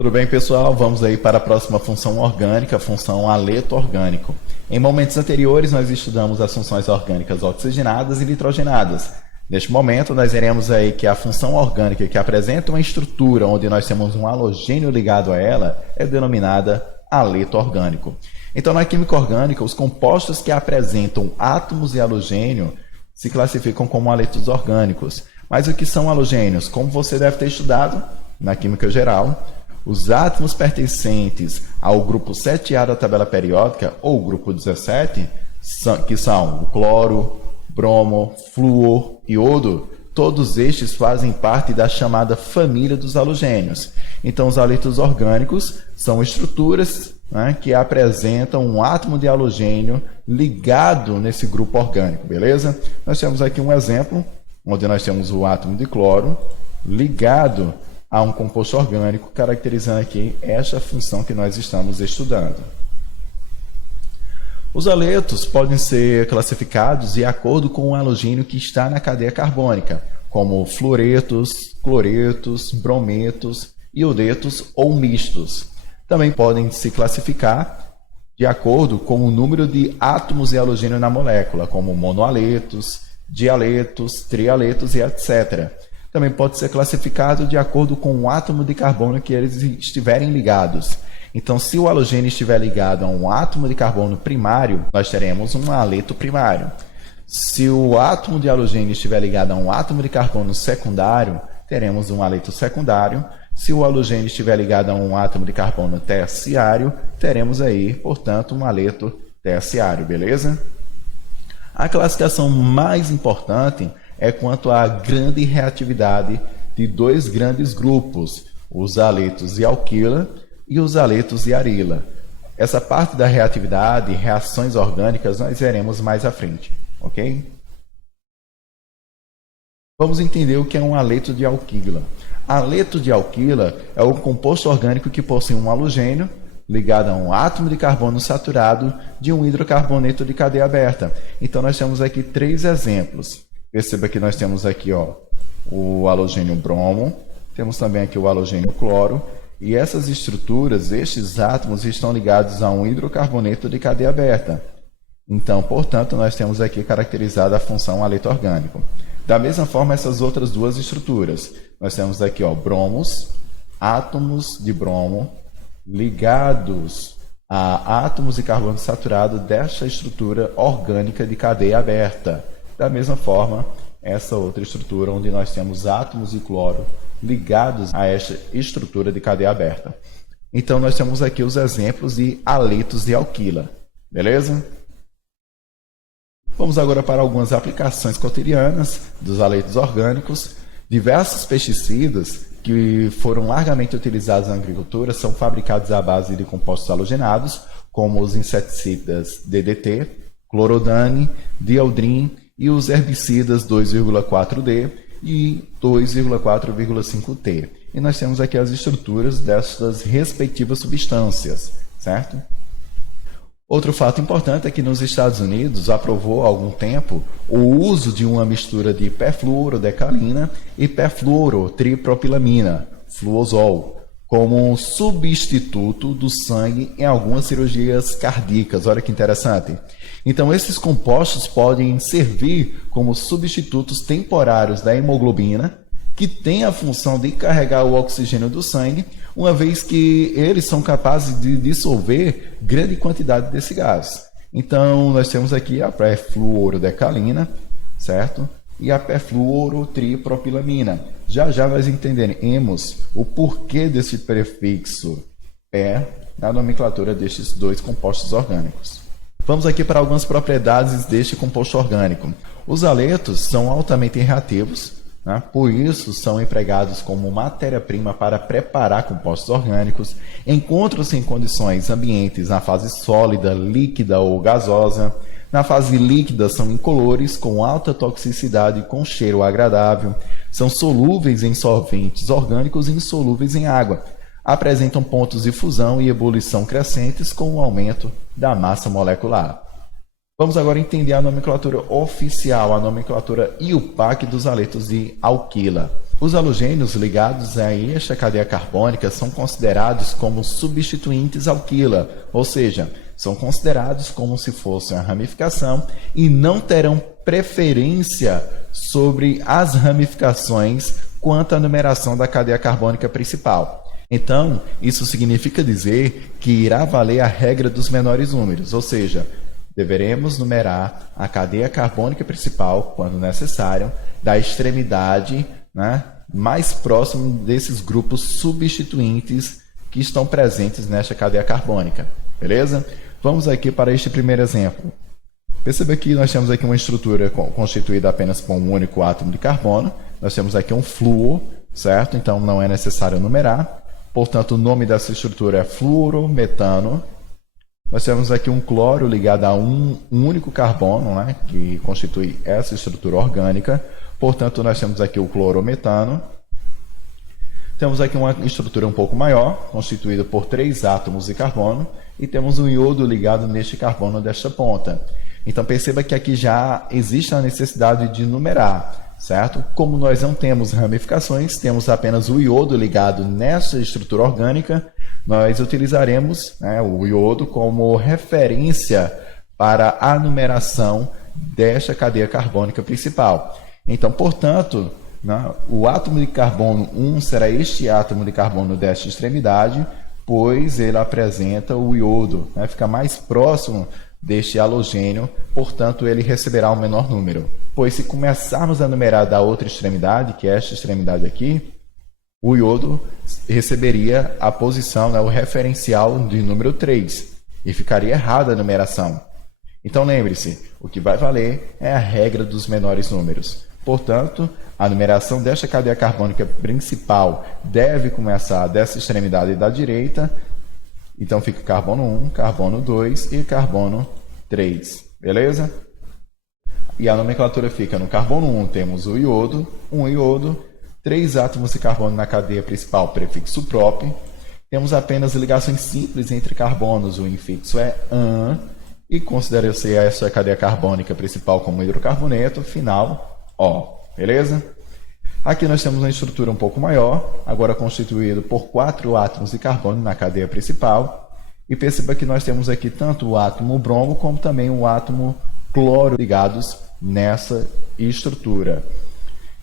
Tudo bem, pessoal? Vamos aí para a próxima função orgânica, a função haleto orgânico. Em momentos anteriores, nós estudamos as funções orgânicas oxigenadas e nitrogenadas. Neste momento, nós veremos aí que a função orgânica que apresenta uma estrutura onde nós temos um halogênio ligado a ela é denominada haleto orgânico. Então, na química orgânica, os compostos que apresentam átomos de halogênio se classificam como haletos orgânicos. Mas o que são halogênios? Como você deve ter estudado na química geral, os átomos pertencentes ao grupo 7A da tabela periódica, ou grupo 17, que são o cloro, bromo, flúor, iodo, todos estes fazem parte da chamada família dos halogênios. Então, os haletos orgânicos são estruturas, né, que apresentam um átomo de halogênio ligado nesse grupo orgânico, beleza? Nós temos aqui um exemplo, onde nós temos o átomo de cloro ligado a um composto orgânico, caracterizando aqui esta função que nós estamos estudando. Os haletos podem ser classificados de acordo com o halogênio que está na cadeia carbônica, como fluoretos, cloretos, brometos, iodetos ou mistos. Também podem se classificar de acordo com o número de átomos de halogênio na molécula, como monohaletos, dialetos, trialetos e etc. Também pode ser classificado de acordo com o átomo de carbono que eles estiverem ligados. Então, se o halogênio estiver ligado a um átomo de carbono primário, nós teremos um haleto primário. Se o átomo de halogênio estiver ligado a um átomo de carbono secundário, teremos um haleto secundário. Se o halogênio estiver ligado a um átomo de carbono terciário, teremos aí, portanto, um haleto terciário, beleza? A classificação mais importante é quanto à grande reatividade de dois grandes grupos, os haletos de alquila e os haletos de arila. Essa parte da reatividade e reações orgânicas nós veremos mais à frente, ok? Vamos entender o que é um haleto de alquila. Haleto de alquila é o composto orgânico que possui um halogênio ligado a um átomo de carbono saturado de um hidrocarboneto de cadeia aberta. Então, nós temos aqui três exemplos. Perceba que nós temos aqui o halogênio bromo, temos também aqui o halogênio cloro, e essas estruturas, estes átomos, estão ligados a um hidrocarboneto de cadeia aberta. Então, portanto, nós temos aqui caracterizada a função haleto orgânico. Da mesma forma, essas outras duas estruturas, nós temos aqui bromos, átomos de bromo, ligados a átomos de carbono saturado desta estrutura orgânica de cadeia aberta. Da mesma forma, essa outra estrutura onde nós temos átomos de cloro ligados a esta estrutura de cadeia aberta. Então, nós temos aqui os exemplos de haletos de alquila, beleza? Vamos agora para algumas aplicações cotidianas dos haletos orgânicos. Diversos pesticidas que foram largamente utilizados na agricultura são fabricados à base de compostos halogenados, como os inseticidas DDT, clorodane, dieldrin e os herbicidas 2,4-D e 2,4,5-T. E nós temos aqui as estruturas destas respectivas substâncias, certo? Outro fato importante é que nos Estados Unidos aprovou há algum tempo o uso de uma mistura de perfluorodecalina e perfluorotripropilamina, fluozol, como um substituto do sangue em algumas cirurgias cardíacas. Olha que interessante. Então, esses compostos podem servir como substitutos temporários da hemoglobina, que tem a função de carregar o oxigênio do sangue, uma vez que eles são capazes de dissolver grande quantidade desse gás. Então, nós temos aqui a perfluorodecalina, certo? E a perfluorotripropilamina. Já já nós entenderemos o porquê desse prefixo "per" na nomenclatura destes dois compostos orgânicos. Vamos aqui para algumas propriedades deste composto orgânico. Os haletos são altamente reativos, né? Por isso são empregados como matéria-prima para preparar compostos orgânicos, encontram-se em condições ambientes na fase sólida, líquida ou gasosa. Na fase líquida são incolores, com alta toxicidade e com cheiro agradável, são solúveis em solventes orgânicos e insolúveis em água, apresentam pontos de fusão e ebulição crescentes com o aumento da massa molecular. Vamos agora entender a nomenclatura oficial, a nomenclatura IUPAC dos haletos de alquila. Os halogênios ligados a esta cadeia carbônica são considerados como substituintes alquila, ou seja, são considerados como se fosse uma ramificação e não terão preferência sobre as ramificações quanto à numeração da cadeia carbônica principal. Então, isso significa dizer que irá valer a regra dos menores números, ou seja, deveremos numerar a cadeia carbônica principal, quando necessário, da extremidade, né, mais próximo desses grupos substituintes que estão presentes nesta cadeia carbônica. Beleza? Vamos aqui para este primeiro exemplo. Perceba que nós temos aqui uma estrutura constituída apenas por um único átomo de carbono. Nós temos aqui um flúor, certo? Então não é necessário numerar. Portanto, o nome dessa estrutura é fluorometano. Nós temos aqui um cloro ligado a um único carbono, né, que constitui essa estrutura orgânica. Portanto, nós temos aqui o clorometano. Temos aqui uma estrutura um pouco maior, constituída por 3 átomos de carbono, e temos um iodo ligado neste carbono desta ponta. Então, perceba que aqui já existe a necessidade de numerar, certo? Como nós não temos ramificações, temos apenas o iodo ligado nessa estrutura orgânica, nós utilizaremos, né, o iodo como referência para a numeração desta cadeia carbônica principal. Então, portanto, né, o átomo de carbono 1 será este átomo de carbono desta extremidade, pois ele apresenta o iodo, né, fica mais próximo deste halogênio, portanto, ele receberá um menor número. Pois se começarmos a numerar da outra extremidade, que é esta extremidade aqui, o iodo receberia a posição, né, o referencial de número 3, e ficaria errada a numeração. Então, lembre-se, o que vai valer é a regra dos menores números. Portanto, a numeração desta cadeia carbônica principal deve começar dessa extremidade da direita. Então, fica carbono 1, carbono 2 e carbono 3. Beleza? E a nomenclatura fica no carbono 1 temos o iodo, 3 átomos de carbono na cadeia principal, prefixo prop. Temos apenas ligações simples entre carbonos, o infixo é -an, e considera-se essa cadeia carbônica principal como hidrocarboneto, final O. Beleza? Aqui nós temos uma estrutura um pouco maior, agora constituído por 4 átomos de carbono na cadeia principal. E perceba que nós temos aqui tanto o átomo bromo como também o átomo cloro ligados nessa estrutura.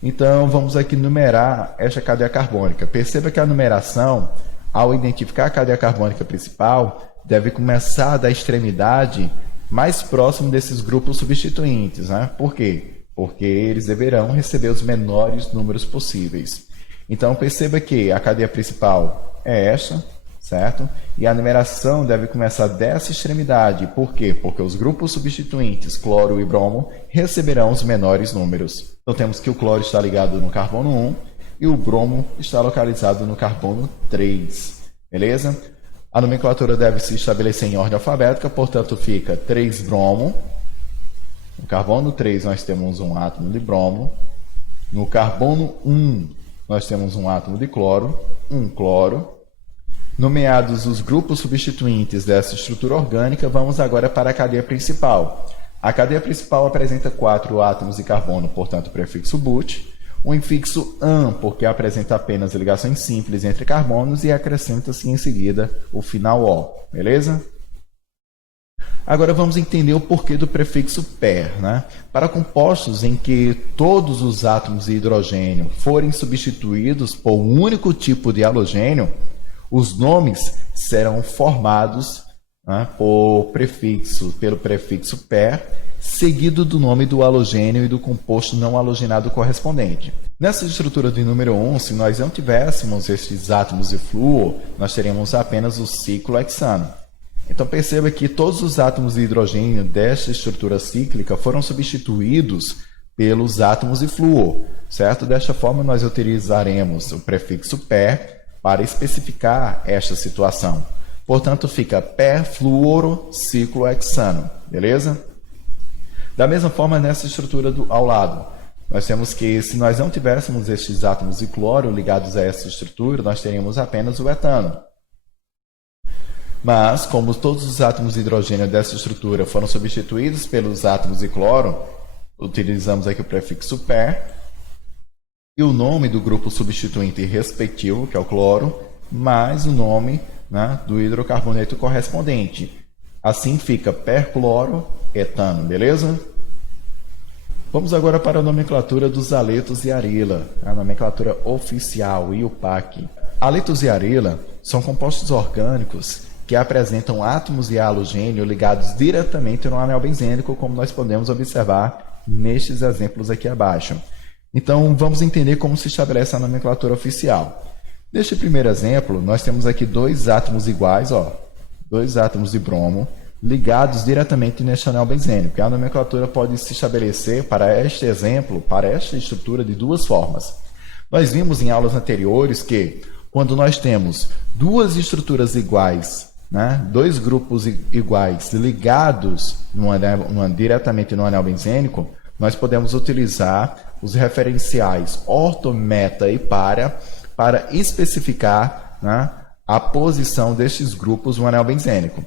Então, vamos aqui numerar esta cadeia carbônica. Perceba que a numeração, ao identificar a cadeia carbônica principal, deve começar da extremidade mais próximo desses grupos substituintes, né? Por quê? Porque eles deverão receber os menores números possíveis. Então, perceba que a cadeia principal é esta, certo? E a numeração deve começar dessa extremidade. Por quê? Porque os grupos substituintes, cloro e bromo, receberão os menores números. Então, temos que o cloro está ligado no carbono 1 e o bromo está localizado no carbono 3. Beleza? A nomenclatura deve se estabelecer em ordem alfabética, portanto, fica 3-bromo. No carbono 3, nós temos um átomo de bromo. No carbono 1, nós temos um átomo de cloro, um cloro. Nomeados os grupos substituintes dessa estrutura orgânica, vamos agora para a cadeia principal. A cadeia principal apresenta 4 átomos de carbono, portanto, o prefixo but. O infixo -an, porque apresenta apenas ligações simples entre carbonos, e acrescenta-se em seguida o final O. Beleza? Agora vamos entender o porquê do prefixo per, né? Para compostos em que todos os átomos de hidrogênio forem substituídos por um único tipo de halogênio, os nomes serão formados, né, pelo prefixo per, seguido do nome do halogênio e do composto não halogenado correspondente. Nessa estrutura de número 1, se nós não tivéssemos estes átomos de flúor, nós teríamos apenas o ciclo hexano. Então perceba que todos os átomos de hidrogênio desta estrutura cíclica foram substituídos pelos átomos de flúor, certo? Desta forma, nós utilizaremos o prefixo per para especificar esta situação. Portanto, fica perfluorociclohexano, beleza? Da mesma forma, nessa estrutura ao lado, nós temos que, se nós não tivéssemos estes átomos de cloro ligados a essa estrutura, nós teríamos apenas o etano. Mas, como todos os átomos de hidrogênio dessa estrutura foram substituídos pelos átomos de cloro, utilizamos aqui o prefixo per e o nome do grupo substituinte respectivo, que é o cloro, mais o nome, né, do hidrocarboneto correspondente. Assim fica percloroetano, beleza? Vamos agora para a nomenclatura dos haletos e arila, a nomenclatura oficial, IUPAC. Haletos e arila são compostos orgânicos que apresentam átomos de halogênio ligados diretamente no anel benzênico, como nós podemos observar nestes exemplos aqui abaixo. Então, vamos entender como se estabelece a nomenclatura oficial. Neste primeiro exemplo, nós temos aqui dois átomos iguais, dois átomos de bromo, ligados diretamente neste anel benzênico. E a nomenclatura pode se estabelecer para este exemplo, para esta estrutura, de duas formas. Nós vimos em aulas anteriores que, quando nós temos duas estruturas iguais, né, dois grupos iguais ligados diretamente no anel benzênico, nós podemos utilizar os referenciais orto, meta e para especificar, né, a posição destes grupos no anel benzênico.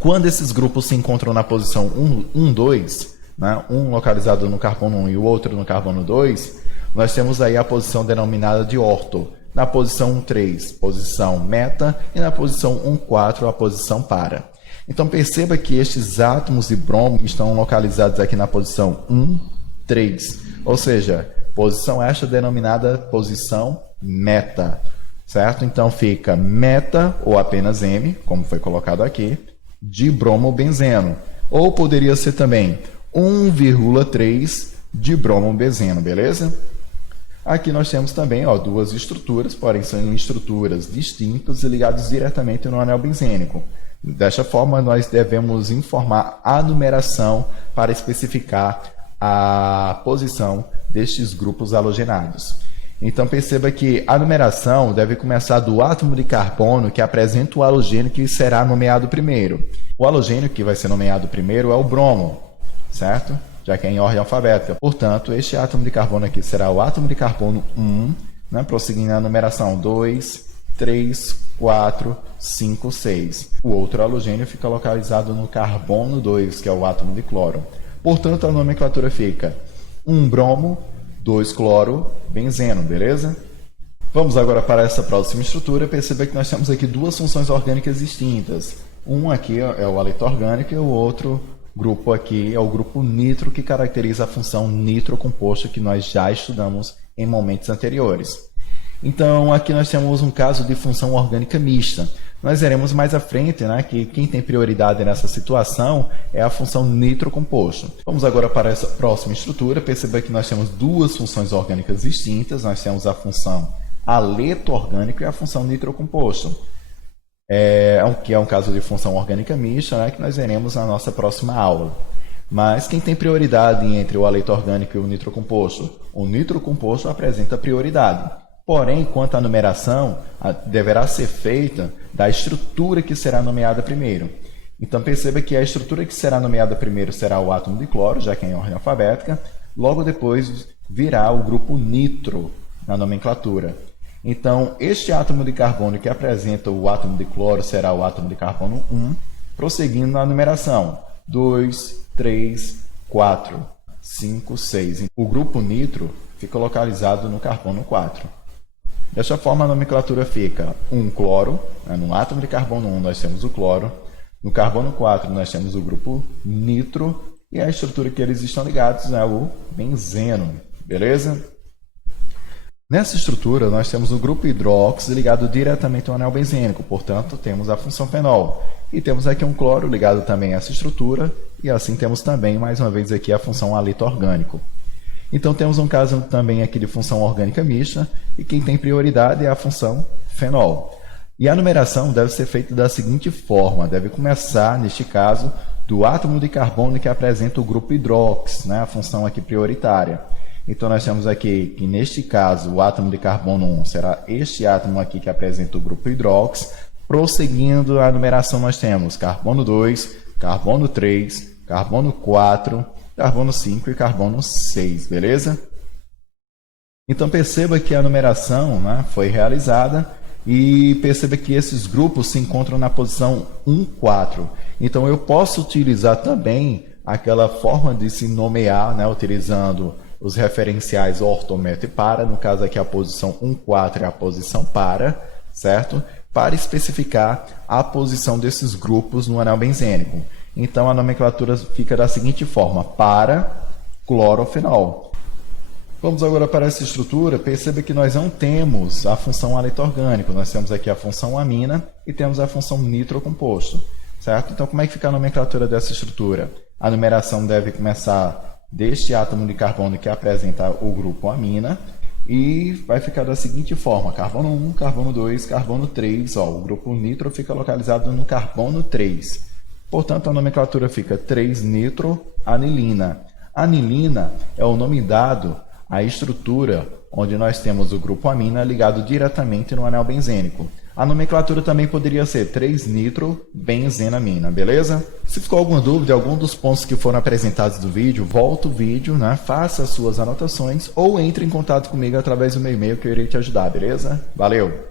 Quando esses grupos se encontram na posição 1, 2, né, um localizado no carbono 1 e o outro no carbono 2, nós temos aí a posição denominada de orto. Na posição 1,3, posição meta, e na posição 1,4, a posição para. Então, perceba que estes átomos de bromo estão localizados aqui na posição 1,3, ou seja, posição esta denominada posição meta, certo? Então, fica meta, ou apenas M, como foi colocado aqui, de bromobenzeno, ou poderia ser também 1,3 de bromobenzeno, beleza? Aqui nós temos também duas estruturas, porém são estruturas distintas e ligadas diretamente no anel benzênico. Desta forma, nós devemos informar a numeração para especificar a posição destes grupos halogenados. Então perceba que a numeração deve começar do átomo de carbono que apresenta o halogênio que será nomeado primeiro. O halogênio que vai ser nomeado primeiro é o bromo, certo? Já que é em ordem alfabética. Portanto, este átomo de carbono aqui será o átomo de carbono 1, né? Prosseguindo a numeração 2, 3, 4, 5, 6. O outro halogênio fica localizado no carbono 2, que é o átomo de cloro. Portanto, a nomenclatura fica 1 bromo, 2 cloro, benzeno, beleza? Vamos agora para essa próxima estrutura. Perceba que nós temos aqui duas funções orgânicas distintas. Um aqui é o haleto orgânico e o outro grupo aqui é o grupo nitro, que caracteriza a função nitrocomposto que nós já estudamos em momentos anteriores. Então, aqui nós temos um caso de função orgânica mista. Nós veremos mais à frente, né, que quem tem prioridade nessa situação é a função nitrocomposto. Vamos agora para essa próxima estrutura. Perceba que nós temos duas funções orgânicas distintas. Nós temos a função haleto orgânico e a função nitrocomposto. Que é um caso de função orgânica mista, né, que nós veremos na nossa próxima aula. Mas quem tem prioridade entre o haleto orgânico e o nitrocomposto? O nitrocomposto apresenta prioridade. Porém, quanto à numeração, deverá ser feita da estrutura que será nomeada primeiro. Então, perceba que a estrutura que será nomeada primeiro será o átomo de cloro, já que é em ordem alfabética. Logo depois virá o grupo nitro na nomenclatura. Então, este átomo de carbono que apresenta o átomo de cloro será o átomo de carbono 1, prosseguindo na numeração 2, 3, 4, 5, 6. O grupo nitro fica localizado no carbono 4. Desta forma, a nomenclatura fica 1 cloro, né? No átomo de carbono 1 nós temos o cloro, no carbono 4 nós temos o grupo nitro, e a estrutura que eles estão ligados é o benzeno, beleza? Nessa estrutura, nós temos o grupo hidróxido ligado diretamente ao anel benzênico, portanto, temos a função fenol. E temos aqui um cloro ligado também a essa estrutura, e assim temos também, mais uma vez, aqui a função haleto orgânico. Então, temos um caso também aqui de função orgânica mista, e quem tem prioridade é a função fenol. E a numeração deve ser feita da seguinte forma, deve começar, neste caso, do átomo de carbono que apresenta o grupo hidróxido, né, a função aqui prioritária. Então, nós temos aqui que, neste caso, o átomo de carbono 1 será este átomo aqui que apresenta o grupo hidróxido. Prosseguindo a numeração, nós temos carbono 2, carbono 3, carbono 4, carbono 5 e carbono 6, beleza? Então, perceba que a numeração, né, foi realizada e perceba que esses grupos se encontram na posição 1, 4. Então, eu posso utilizar também aquela forma de se nomear, né, utilizando os referenciais orto, meta e para. No caso aqui a posição 1, 4 é a posição para, certo? Para especificar a posição desses grupos no anel benzênico. Então a nomenclatura fica da seguinte forma: para clorofenol. Vamos agora para essa estrutura. Perceba que nós não temos a função hálito orgânico. Nós temos aqui a função amina e temos a função nitrocomposto, certo? Então como é que fica a nomenclatura dessa estrutura? A numeração deve começar deste átomo de carbono que apresenta o grupo amina e vai ficar da seguinte forma: carbono 1, carbono 2, carbono 3. O grupo nitro fica localizado no carbono 3. Portanto, a nomenclatura fica 3-nitroanilina. Anilina é o nome dado à estrutura onde nós temos o grupo amina ligado diretamente no anel benzênico. A nomenclatura também poderia ser 3-nitrobenzenamina, beleza? Se ficou alguma dúvida, algum dos pontos que foram apresentados do vídeo, volta o vídeo, faça as suas anotações ou entre em contato comigo através do meu e-mail que eu irei te ajudar, beleza? Valeu!